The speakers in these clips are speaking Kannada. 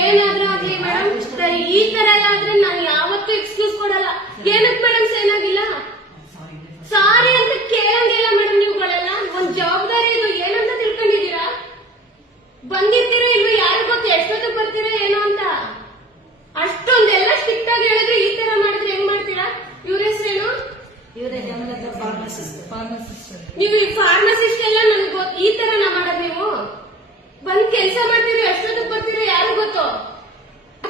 ಏನಾದ್ರೂ ಆಗ್ಲಿ ಮೇಡಮ್, ಈ ತರ ಎಲ್ಲ ಆದ್ರೆ ನಾನು ಯಾವತ್ತೂ ಎಕ್ಸ್ಕ್ಯೂಸ್ ಕೊಡಲ್ಲ. ಏನಕ್ಕೆ ಮೇಡಮ್ ಸೈನ್ ಆಗಿಲ್ಲ? ಸಾರಿ ಅಂತ ಕೇಳಂಗಿಲ್ಲ ಮೇಡಮ್. ನೀವುಗಳೆಲ್ಲ ಒಂದ್ ಜವಾಬ್ದಾರಿ ಇದು ಏನಂತ ತಿಳ್ಕೊಂಡಿದ್ದೀರಾ? ಬಂದಿರ್ತೀರಾ ಇಲ್ವೋ ಯಾರು ಗೊತ್ತು, ಎಷ್ಟೊತ್ತಿಗೆ ಬರ್ತೀರಾ ಏನೋ ಅಂತ. ಅಷ್ಟೊಂದೆಲ್ಲ ಸ್ಟ್ರಿಕ್ಟ್ ಆಗಿ ಹೇಳಿದ್ರೆ ಈ ತರ ಮಾಡಿದ್ರೆ ಹೆಂಗ್ ಮಾಡ್ತೀರಾ? ಇವ್ರ ಹೆಸರೇನು? ನೀವು ಈ ಫಾರ್ಮಸಿಸ್ಟ್ ಎಲ್ಲ ನನ್ಗೆ ಗೊತ್ತು. ಈ ತರ ನಾ ಮಾಡೋದು? ನೀವು ಬಂದ್ ಕೆಲಸ ಮಾಡ್ತೀರಿ, ಎಷ್ಟೊತ್ತಿಗೆ ಬರ್ತೀರಾ ಯಾರು ಗೊತ್ತು?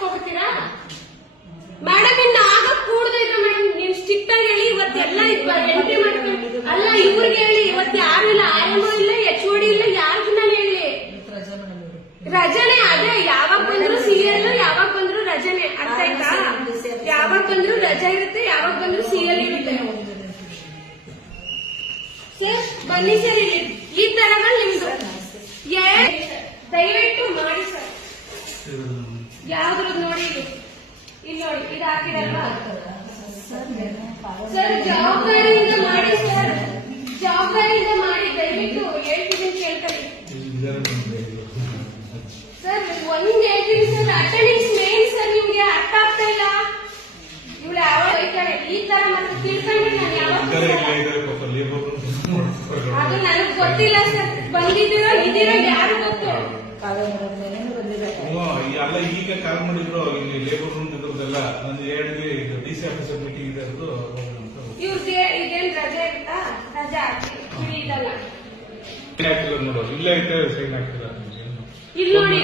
ಹೋಗ್ತೀರಾ ಮೇಡಮ್? ಇನ್ನು ಆಗ ಕೂಡದಿದ್ರು ಮೇಡಮ್ ನೀವು ಸ್ಟ್ರಿಕ್ಟ್ ಆಗಿ ಹೇಳಿ ಇವತ್ತೆಲ್ಲ ಎಂಟ್ರಿ ಮಾಡ್ಕೊಂಡು. ಅಲ್ಲ ಇವ್ರಿಗೆ ಹೇಳಿ, ಇವತ್ತು ಯಾರು ಇಲ್ಲ, ಆರ್ಎಂಒ ಇಲ್ಲ, HOD ಇಲ್ಲ, ಯಾರಿಗೂ ನಾನು ಹೇಳಿ ರಜನೆ. ಅದೇ ಯಾವಾಗ ಬಂದ್ರು CL, ಯಾವಾಗ ಬಂದ್ರು ರಜನೆ. ಅರ್ಥ ಆಯ್ತಾ? ಯಾವಾಗ ಬಂದ್ರು ರಜೆ ಇರುತ್ತೆ, ಯಾವಾಗ ಬಂದ್ರು CL ಇರುತ್ತೆ. ಸರ್ ಬನ್ನಿ ಸರ್, ಇಲ್ಲಿ ಈ ತರನ ನಿಮ್ದು ದಯವಿಟ್ಟು ಮಾಡಿ ಸರ್. ಯಾವ್ದ್ರದ್ದು ನೋಡಿ, ಇಲ್ಲಿ ನೋಡಿ, ಇದು ಹಾಕಿರಲ್ವಾ ಸರ್? ಜವಾಬ್ದಾರಿಯಿಂದ ಮಾಡಿ ಸರ್, ಜವಾಬ್ದಾರಿಯಿಂದ ಮಾಡಿ. ದಯವಿಟ್ಟು ಹೇಳ್ತಿದ್ದೀನಿ ಕೇಳ್ಕೊಳ್ಳಿ ಸರ್. ಒಂದ್ ಹೇಳ್ತೀನಿ ಸರ್, ಅಟೆಂಡೆನ್ಸ್ ಮೇನ್ ಸರ್. ನಿಮ್ಗೆ ಅರ್ಥ ಆಗ್ತಾ ಇಲ್ಲ. ಇವಳು ಯಾವಾಗ ಹೋಯ್ತಾಳೆ ಈ ತರ ಮತ್ತೆ ತಿಳ್ಕೊಂಡ್ರೆ ನಾನು ಯಾವಾಗ? ಅದು ನನಗ್ ಗೊತ್ತಿಲ್ಲ ಸರ್. ಬಂದಿದ್ದೀರೋ ಇದೀರೋ ಯಾರು ಗೊತ್ತು? ಅಲ್ಲ ಈಗ ಕಾಲ್ ಮಾಡಿದ್ರು ಇಲ್ಲಿ ಲೇಬರ್ ರೂಮ್ ಇದ್ರದೆಲ್ಲ ನಂದು ಹೇಳಿದ್ವಿ. DC ಆಫೀಸರ್ ಮೀಟಿಂಗ್ ಇದೆ, ಇವ್ರದ್ದು ಇದೇನ್ ರಜೆ ಇರುತ್ತಾ? ರಜೆ ಹಾಕಿ ಇದಲ್ಲ ನೋಡು, ಇಲ್ಲ ಐತೆ ಸೈನ್ ಆಗ್ತಿಲ್ಲ. ಇಲ್ಲಿ ನೋಡಿ,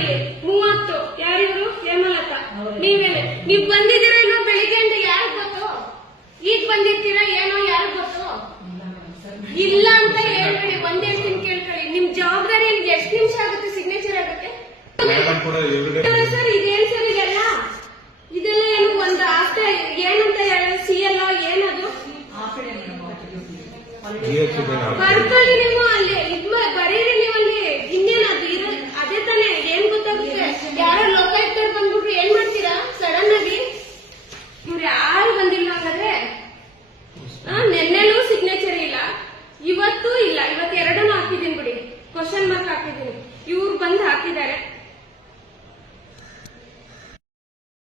30 ಯಾರಿವರು? ಹೇಮಲತಾ. ನೀವೇನೆ ನೀವ್ ಬಂದಿದ್ದೀರಾ ಇನ್ನು ಬೆಳಿಗ್ಗೆ ಅಂತ ಯಾರು ಗೊತ್ತು? ಈಗ ಬಂದಿರ್ತೀರಾ ಏನೋ ಯಾರು ಗೊತ್ತು? ಇಲ್ಲ ಅಂತ ಹೇಳ್ಬೇಡಿ. ಒಂದ್ ಹೇಳ್ತೀನಿ ಕೇಳ್ಕೊಳ್ಳಿ. ನಿಮ್ ಜವಾಬ್ದಾರಿ ನಿಮ್ಗೆ ಎಷ್ಟು ನಿಮಿಷ ಆಗುತ್ತೆ ಸಿಗ್ನೇಚರ್ ಆಗುತ್ತೆ ಸರ್? ಇದೇನ್ ಸರ್ ಇದೆಲ್ಲ? ಇದೆಲ್ಲ ಏನು ಒಂದು ಆಸ್ತಿ ಏನಂತ CL ಏನದು? ಬರ್ಕೊಳ್ಳಿ ನೀವು ಅಲ್ಲಿ ಬರೀರಿ ನೀವು ಅಲ್ಲಿ. ಇನ್ನೇನದು ಇರೋ ಅದೇ ತಾನೇ. ಏನ್ ಗೊತ್ತಾಗುತ್ತೆ? ಯಾರೋ ಲೋಕಾಯುಕ್ತರು ಬಂದ್ಬಿಟ್ರು ಏನ್ ಮಾಡ್ತೀರಾ ಸಡನ್ ಆಗಿ? ಇವ್ರು ಯಾರು ಬಂದಿಲ್ಲ ಹಂಗಾದ್ರೆ? ನೆನ್ನೆನೂ ಸಿಗ್ನೇಚರ್ ಇಲ್ಲ, ಇವತ್ತು ಇಲ್ಲ. ಇವತ್ತು ಎರಡನ್ನೂ ಹಾಕಿದೀನಿ ಬಿಡಿ, ಕ್ವಶನ್ ಮಾರ್ಕ್ ಹಾಕಿದೀನಿ. ಇವ್ರು ಬಂದು ಹಾಕಿದ್ದಾರೆ.